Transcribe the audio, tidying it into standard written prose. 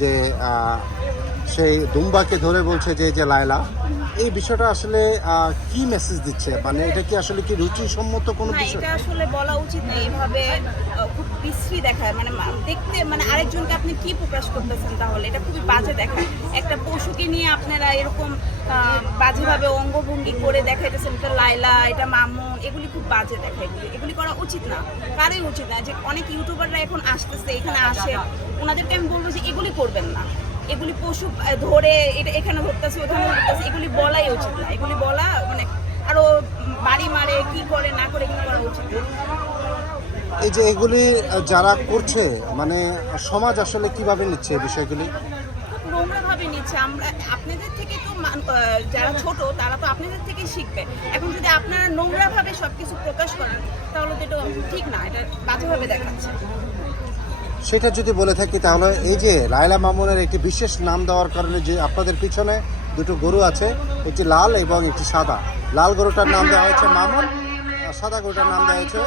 যে সেই দুম্বাকে ধরে বলছে যে যে লায়লা, এই বিষয়টা আসলে কি মেসেজ দিচ্ছে? মানে এটা কি আসলে কি রুচিসম্মত কোনো না, বিষয়? এটা আসলে বলা উচিত না। এইভাবে খুব বিশ্রী দেখায়, মানে দেখতে, মানে আরেকজনকে আপনি কি প্রকাশ করতেছেন? তাহলে এটা খুবই বাজে দেখায়। একটা পশুকে নিয়ে আপনারা এরকম বাজেভাবে অঙ্গভঙ্গি করে দেখাইতেছেন, এটা লায়লা, এটা মামুন, এগুলি খুব বাজে দেখায়। এগুলি করা উচিত না, কারই উচিত না। যে অনেক ইউটিউবাররা এখন আসতেছে, এখানে আসে, ওনাদেরকে আমি বলবো যে এগুলি করবেন না। এগুলি পশু ধরে এটা এখানে ধরতেছে, ওখানে ধরতেছে, এগুলি বলাই উচিত না। এগুলি বলা মানে আরো বাড়ি মারে, কি করে না করে, এগুলি করা উচিত না। এই যে এগুলি যারা করছে, মানে সমাজ আসলে কিভাবে নিচ্ছে এই বিষয়গুলি? খুব নোংরাভাবে নিচ্ছে। আমরা আপনাদের থেকে তো যারা ছোট তারা তো আপনাদের থেকেই শিখবে। এখন যদি আপনারা নোংরাভাবে সবকিছু প্রকাশ করেন তাহলে তো এটা ঠিক না, এটা বাজেভাবে দেখাচ্ছে। সেটা যদি বলে থাকি তাহলে এই যে লায়লা মামুনের একটি বিশেষ নাম দেওয়ার কারণে যে আপনাদের পিছনে দুটো গরু আছে, একটি লাল এবং একটি সাদা। লাল গরুটার নাম দেওয়া হয়েছে মামুন, আর সাদা গরুটার নাম দেওয়া হয়েছে